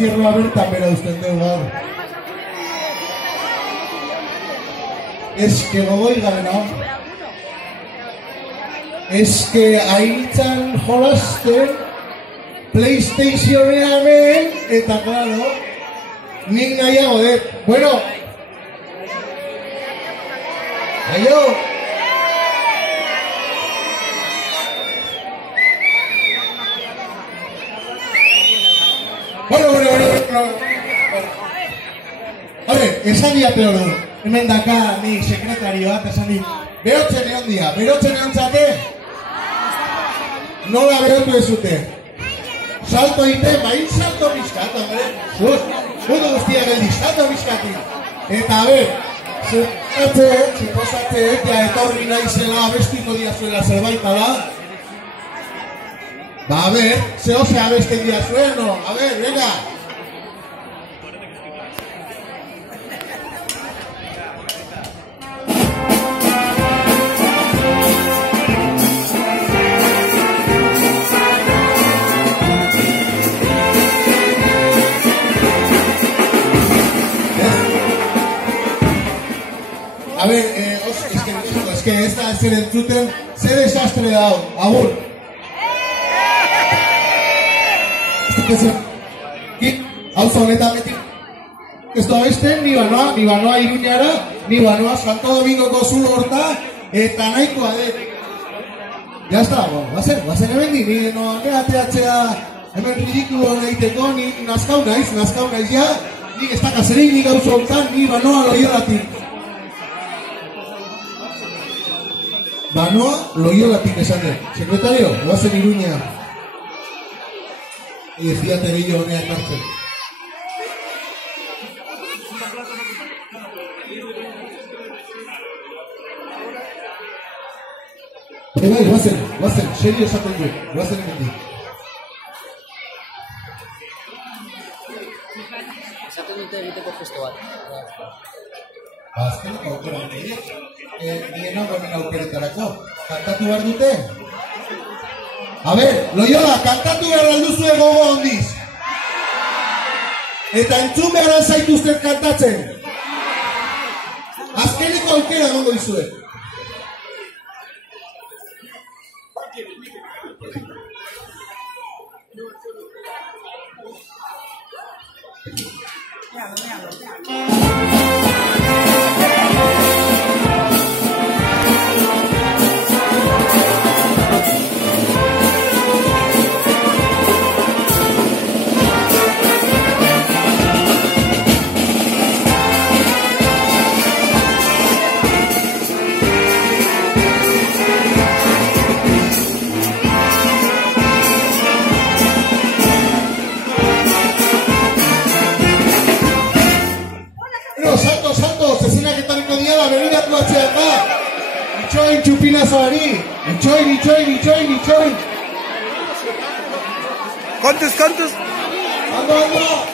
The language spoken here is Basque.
encierroa bertan bera usten dugu gaur. Eske gogoi gabe no? Eske hainitzan jolasten PlayStationean eta claro, nik nahiago dut. Bueno, aio! Bueno. Hore, esan diate hori. Hemen daka ni sekretarioak esan dit. Berotzen egon dia, berotzen egon zate? Nola berotu ezute? Salto ite, bain salto bizkat, hombre. Gudu guztia geldi, salto bizkatik. Eta, a ber, suposatze, ja etorri naizela abestiko diazuela zerbait, ala? Ba, a ber, zehose abesten diazuen, no? A ber, venga. A ver, es que ez da zer entzuten, zer desastre dao, agur. Hauza honetan beti, ez da beste, ni banoa Iruñara, ni banoa Santo Domingoko zulo horta, eta nahikoa dut. Ya está, bazen hemen di, ni ateatzea hemen ridikulo nahiteko, ni nazkau naiz ja, nik ez da kaserik, nik gauzo hortan, ni banoa Loiolatik. Banoa Loiolatik esan dut. Sekretario, guazen Iruña. Y fíjate bello honea cárcel. Bai, guazen, serio esaten du, guazen emendik. Esaten dute egiteko gesto bat. Azkenako aukera egin. Niena gomen aukeretarako. Kantatu behar dute? A ber, Loiola, kantatu behar alduzue gogo ondiz. Eta entzun behar zaituzten kantatzen. Azkeneko aukera gongo izue. Itxoin txupinazoari! Itxoin! Kontuz! Ando!